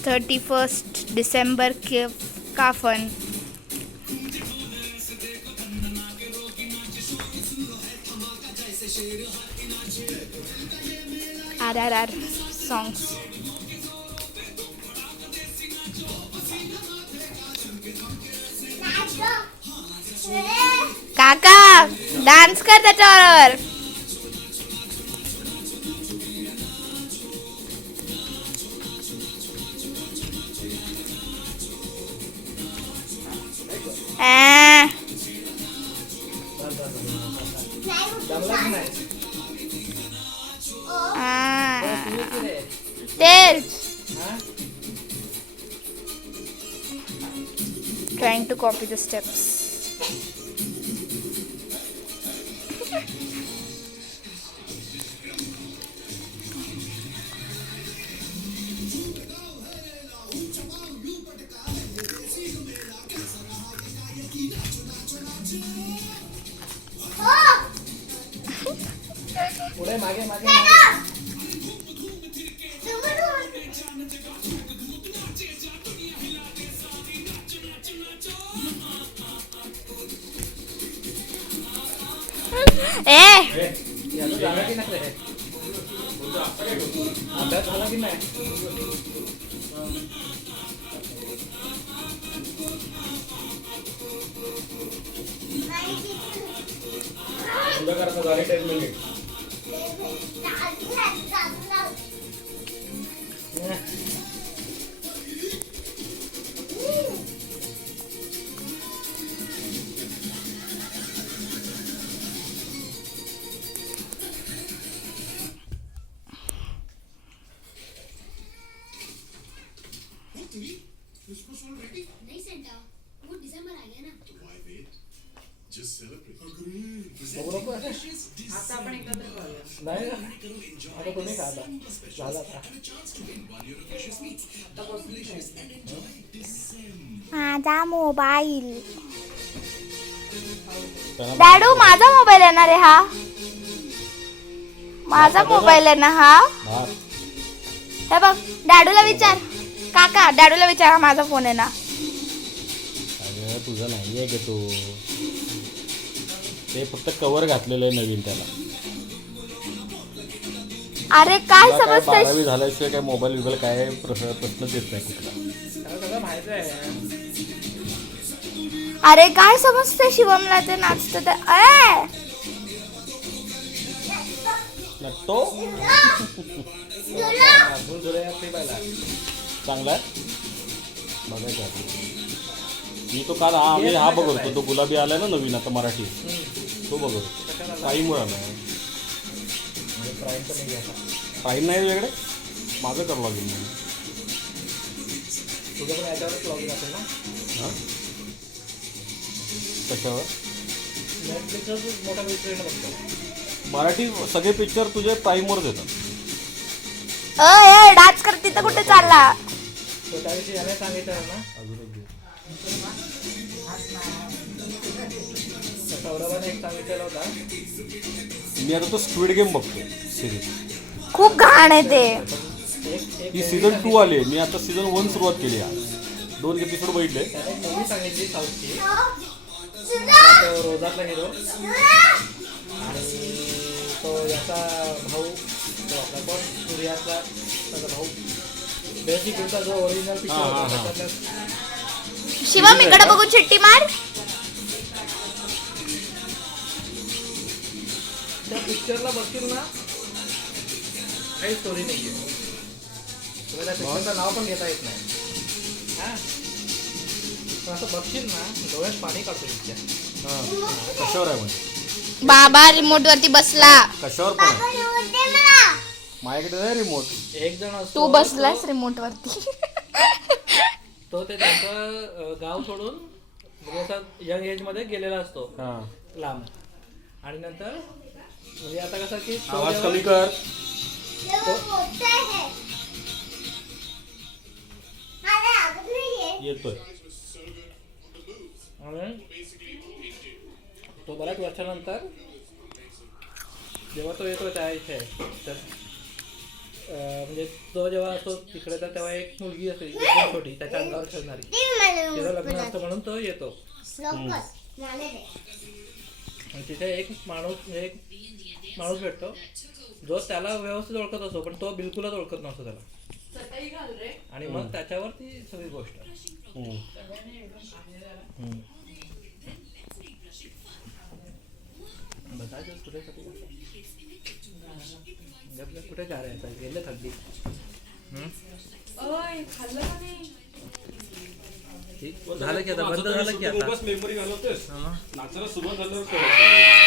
31 दिसंबर का fun. RRR songs. काका dance कर त्याच्यावर। Trying to copy the steps. पुढे मागे मागे झाला की नाही अभ्यास झाला की नाही उद्या करता झाले 10 मिनिट नहीं सेंटा वो दिसंबर आ गया ना तो व्हाई वेट जस्ट सेलिब्रेट आता आपण एकत्र करूया नाही आता तुम्ही खा आता झाला माझा मोबाईल डॅडू माझा मोबाईल आहे ना रे हा माझा मोबाईल आहे ना हा हे बघ डॅडूला विचार काका डॅडूला विचार माझा फोन आहे ना अगं तुझा नाही आहे की तू ते फक्त कवर घातलेलं आहे नवीन त्याला अरे काय तुला काय समजतंय 12वी झाल्याशिवाय काय मोबाईल बिबाईल काय प्रश्नच येत नाही कुठला सगळं माहिती आहे अरे काय समजतंय शिवमला ते नाचतं ते नटतो चांगला आहे बघायचं आता. मी तो काल आम्ही हा बघत होतो तो गुलाबी आलाय ना नवीन आता मराठी तो बघत होतो प्राईमवर आला प्राईम नाही वेगळे माझं करावं लागेल मी तुझ्याकडे याच्यावरच लॉगिन असेल ना हां कशावर नेटफ्लिक्सवरच मोठा पिक्चर बघतो मराठी सगळे पिक्चर तुझे प्राईमवरच येतात डान्स कर तिथं कुठे चालला तो त्याविषयी याने सांगितलं ना अजून एक घे. सौरभाने एक सांगितलेला होता मी आता तो स्क्विड गेम बघतो सिरीज खूप घाण आहे ते ही सीझन 2 आली आहे मी आता सीझन 1 सुरुवात केली आहे 2 एपिसोड बघितले त्याने एक मूवी सांगितली साऊथची रोजातला हिरो आणि तो याचा भाऊ तो आपला कोण सूर्याचा त्याचा भाऊ बेसिकचा जो ओरिजिनल पिक्चर शिवम इकडे बघू चिट्टी मार त्या पिक्चरला बघतील ना काही स्टोरी नाही आहे तुला त्या पिक्चरचं नाव पण घेता येत नाही हां पण असं बघशील ना डोळ्यात पाणी काढतो पिक्चर हां कशावर आहे म्हणजे बाबा रिमोट वरती बसला कशावर पण आहे माझ्याकडे नाही रिमोट एक जण असतो तू बसलास रिमोट वरती तो ते त्यांचं गाव सोडून म्हणजे असं यंग एज मध्ये गेलेला असतो हां लांब आणि नंतर म्हणजे आता कसं की तो आवाज जेव्हा- कमी कर येतोय आणि तो बऱ्याच वर्षानंतर जेव्हा तो येतो त्या इथे तर म्हणजे तो जेव्हा असतो तिकडे तर तेव्हा एक मुलगी असते एकदम छोटी त्याच्या अंगावर खेळणारी तिचं लग्न असतं म्हणून तो येतो आणि तिथे एक माणूस भेटतो जो त्याला व्यवस्थित ओळखत असतो पण तो बिलकुलच ओळखत नसतो त्याला आणि मग त्याच्यावर ती सगळी गोष्ट कुठे जा रहा है गेले थकली झालं की आता बंद झालं की आता मेमरी घालवतेस हा. नाचायला सुरुवात झाल्यावर कळतं.